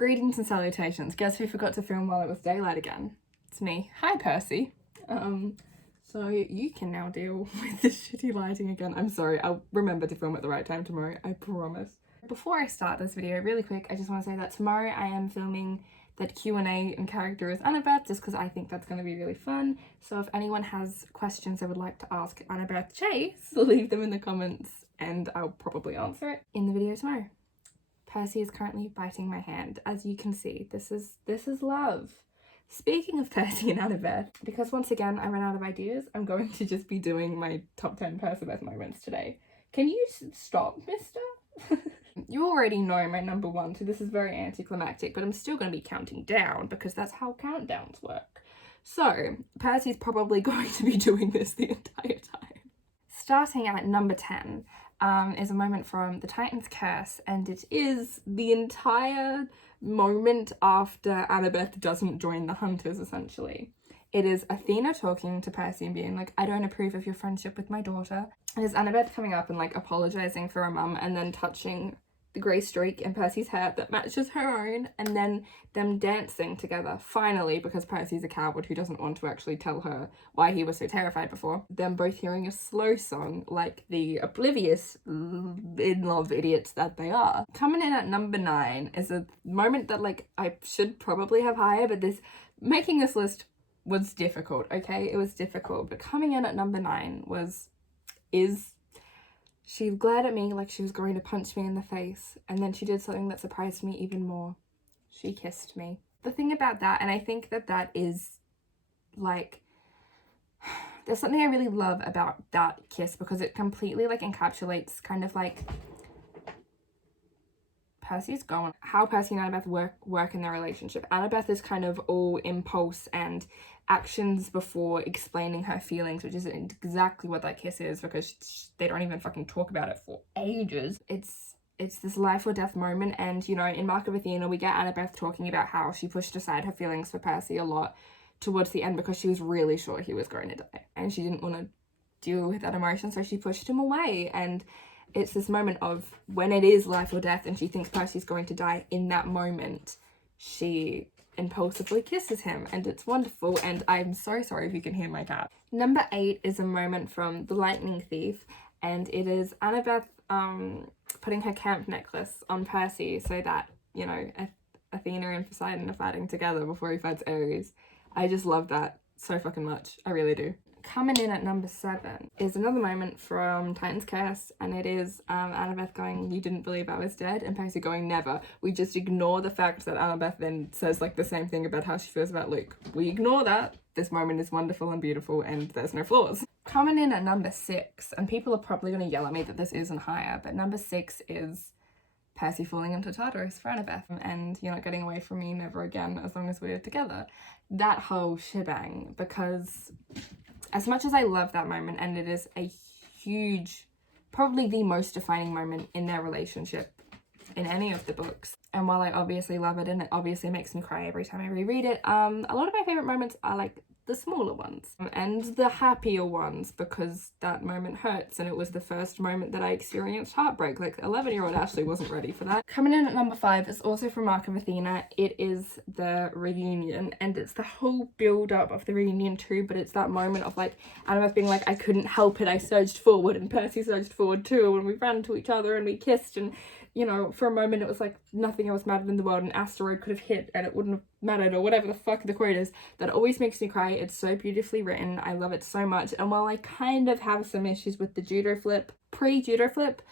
Greetings and salutations. Guess who forgot to film while it was daylight again? It's me. Hi, Percy. So you can now deal with this shitty lighting again. I'm sorry, I'll remember to film at the right time tomorrow, I promise. Before I start this video, really quick, I just want to say that tomorrow I am filming that Q&A in character as Annabeth, just because I think that's going to be really fun. So if anyone has questions they would like to ask Annabeth Chase, leave them in the comments and I'll probably answer it in the video tomorrow. Percy is currently biting my hand. As you can see, this is love. Speaking of Percy and Annabeth, because once again I ran out of ideas, I'm going to just be doing my top 10 Perciveth moments today. Can you stop, mister? You already know my number one, so this is very anticlimactic, but I'm still going to be counting down because that's how countdowns work. So, Percy's probably going to be doing this the entire time. Starting at number 10. Is a moment from The Titan's Curse, and it is the entire moment after Annabeth doesn't join the Hunters, essentially. It is Athena talking to Percy and being like, I don't approve of your friendship with my daughter. And it's Annabeth coming up and like apologising for her mum and then touching the grey streak in Percy's hair that matches her own, and then them dancing together, finally, because Percy's a coward who doesn't want to actually tell her why he was so terrified before. Them both hearing a slow song like the oblivious in-love idiots that they are. Coming in at number 9 is a moment that like I should probably have higher, but making this list was difficult, okay? It was difficult, but coming in at number 9 is she glared at me like she was going to punch me in the face, and then she did something that surprised me even more. She kissed me. The thing about that, and I think that is, like, there's something I really love about that kiss because it completely, like, encapsulates kind of, like, Percy's going. How Percy and Annabeth work in their relationship. Annabeth is kind of all impulse and actions before explaining her feelings, which isn't exactly what that kiss is because they don't even fucking talk about it for ages. It's this life or death moment, and you know, in Mark of Athena we get Annabeth talking about how she pushed aside her feelings for Percy a lot towards the end because she was really sure he was going to die and she didn't want to deal with that emotion, so she pushed him away. And it's this moment of when it is life or death and she thinks Percy's going to die, in that moment she impulsively kisses him, and it's wonderful. And I'm so sorry if you can hear my cat. Number 8 is a moment from The Lightning Thief, and it is Annabeth putting her camp necklace on Percy so that, you know, Athena and Poseidon are fighting together before he fights Ares. I just love that so fucking much. I really do. Coming in at number 7 is another moment from Titan's Curse, and it is Annabeth going, you didn't believe I was dead, and Percy going, never. We just ignore the fact that Annabeth then says like the same thing about how she feels about Luke. We ignore that. This moment is wonderful and beautiful and there's no flaws. Coming in at number 6, and people are probably going to yell at me that this isn't higher, but number 6 is Percy falling into Tartarus for Annabeth and you're not getting away from me never again as long as we're together. That whole shebang, because as much as I love that moment, and it is a huge, probably the most defining moment in their relationship in any of the books, and while I obviously love it and it obviously makes me cry every time I reread it, a lot of my favourite moments are like the smaller ones and the happier ones, because that moment hurts and it was the first moment that I experienced heartbreak. Like 11-year-old Ashley wasn't ready for that. Coming in at number 5 is also from Mark of Athena. It is the reunion, and it's the whole build up of the reunion too, but it's that moment of like Annabeth being like, I couldn't help it, I surged forward, and Percy surged forward too, and we ran to each other and we kissed, and you know, for a moment it was like nothing else mattered in the world, an asteroid could have hit and it wouldn't have mattered, or whatever the fuck the quote is. That always makes me cry. It's so beautifully written. I love it so much. And while I kind of have some issues with the judo flip, pre-judo flip,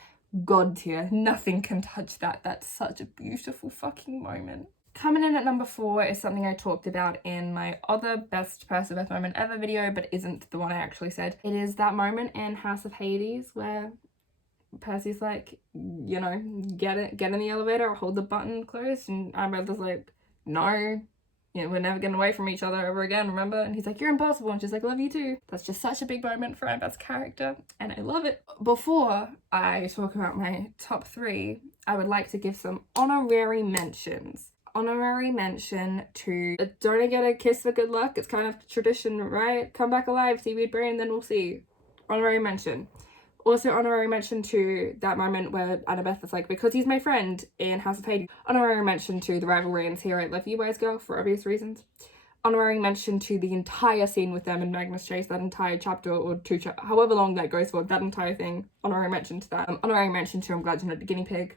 god tier, nothing can touch that. That's such a beautiful fucking moment. Coming in at number 4 is something I talked about in my other best Perciveth moment ever video, but isn't the one I actually said. It is that moment in House of Hades where Percy's like, you know, get in the elevator or hold the button close, and Annabeth's like, no, you know, we're never getting away from each other ever again, remember? And he's like, you're impossible, and she's like, love you too. That's just such a big moment for Annabeth's character, and I love it. Before I talk about my top 3, I would like to give some honorary mentions. Honorary mention to don't I get a kiss for good luck? It's kind of tradition, right? Come back alive, seaweed brain, then we'll see. Honorary mention. Also, honorary mention to that moment where Annabeth is like, because he's my friend in House of Hades. Honorary mention to the rivalry in Here I Love You Boys Girl, for obvious reasons. Honorary mention to the entire scene with them in Magnus Chase, that entire chapter or two, however long that goes for, that entire thing. Honorary mention to that. Honorary mention to I'm glad you're not the guinea pig.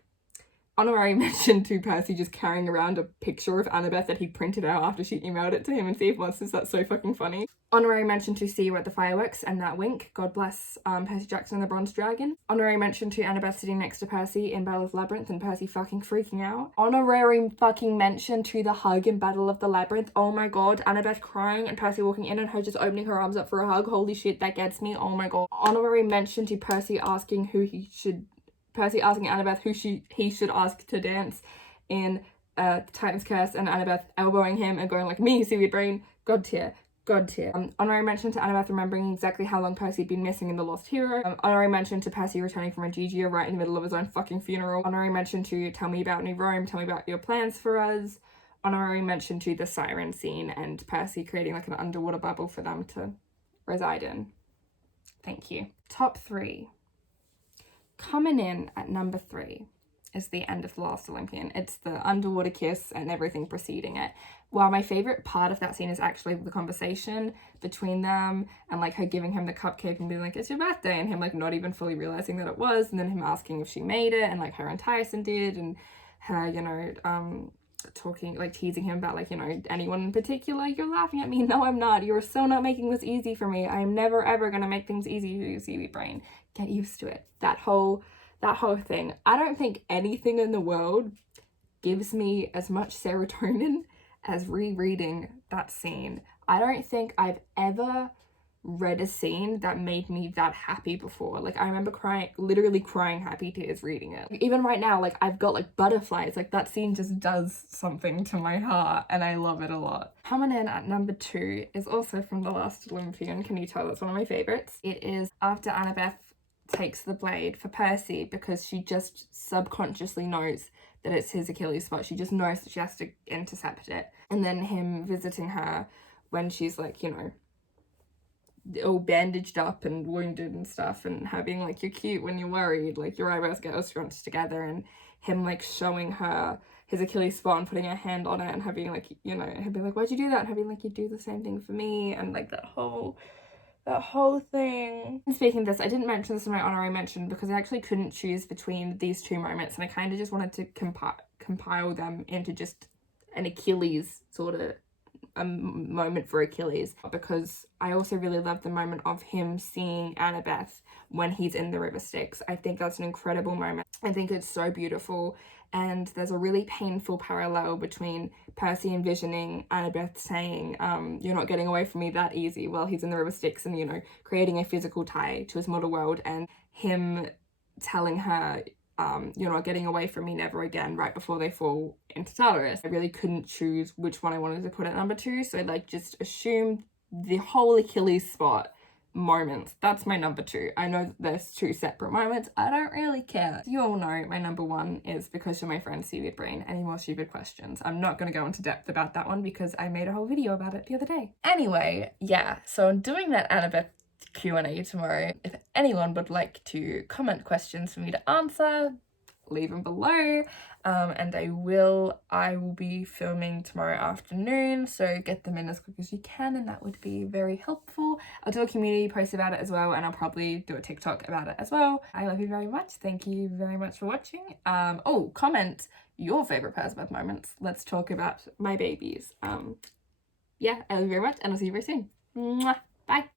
Honorary mention to Percy just carrying around a picture of Annabeth that he printed out after she emailed it to him and Steve Monsters. That's so fucking funny. Honorary mention to see you at the fireworks and that wink. God bless Percy Jackson and the Bronze Dragon. Honorary mention to Annabeth sitting next to Percy in Battle of Labyrinth and Percy fucking freaking out. Honorary fucking mention to the hug in Battle of the Labyrinth. Oh my god, Annabeth crying and Percy walking in and her just opening her arms up for a hug. Holy shit, that gets me. Oh my god. Honorary mention to Percy asking Annabeth who he should ask to dance in Titan's Curse, and Annabeth elbowing him and going like, me, seaweed brain. God tier. God tier. Honorary mention to Annabeth remembering exactly how long Percy had been missing in The Lost Hero. Honorary mention to Percy returning from Regigia right in the middle of his own fucking funeral. Honorary mention to tell me about New Rome, tell me about your plans for us. Honorary mention to the siren scene and Percy creating like an underwater bubble for them to reside in. Thank you. Top 3. Coming in at number 3 is the end of The Last Olympian. It's the underwater kiss and everything preceding it. While my favourite part of that scene is actually the conversation between them and like her giving him the cupcake and being like, it's your birthday, and him like not even fully realising that it was, and then him asking if she made it, and like her and Tyson did, and her, you know, talking, like teasing him about like, you know, anyone in particular, you're laughing at me. No, I'm not. You're so not making this easy for me. I'm never ever gonna make things easy for you, seaweed brain. Get used to it. That whole thing. I don't think anything in the world gives me as much serotonin as rereading that scene. I don't think I've ever read a scene that made me that happy before. Like, I remember literally crying happy tears reading it. Even right now, like, I've got like butterflies. Like, that scene just does something to my heart and I love it a lot. Coming in at number 2 is also from The Last Olympian. Can you tell that's one of my favorites? It is after Annabeth takes the blade for Percy because she just subconsciously knows that it's his Achilles spot. She just knows that she has to intercept it. And then him visiting her when she's like, you know, all bandaged up and wounded and stuff, and her being like, you're cute when you're worried, like your eyebrows get all scrunched together, and him like showing her his Achilles spot and putting her hand on it and her being like, you know, her being like, why'd you do that? And her being like, you do the same thing for me, and like that whole thing. And speaking of this, I didn't mention this in my honorary mention because I actually couldn't choose between these 2 moments, and I kind of just wanted to compile them into just an Achilles sort of a moment for Achilles, because I also really love the moment of him seeing Annabeth when he's in the River Styx. I think that's an incredible moment. I think it's so beautiful, and there's a really painful parallel between Percy envisioning Annabeth saying, you're not getting away from me that easy, while he's in the River Styx and, you know, creating a physical tie to his mortal world, and him telling her, you're not getting away from me never again, right before they fall into Tartarus. I really couldn't choose which one I wanted to put at number 2, so I like just assumed the whole Achilles spot moments. That's my number 2. I know there's 2 separate moments. I don't really care. You all know my number 1 is Because You're My Friend, Seaweed Brain. Any more stupid questions? I'm not going to go into depth about that one because I made a whole video about it the other day. Anyway, yeah, so I'm doing that Annabeth Q&A tomorrow. If anyone would like to comment questions for me to answer, leave them below, and I will be filming tomorrow afternoon, so get them in as quick as you can, and that would be very helpful. I'll do a community post about it as well, and I'll probably do a TikTok about it as well. I love you very much. Thank you very much for watching. Oh, comment your favorite Percival moments. Let's talk about my babies. Yeah, I love you very much, and I'll see you very soon. Mwah. Bye.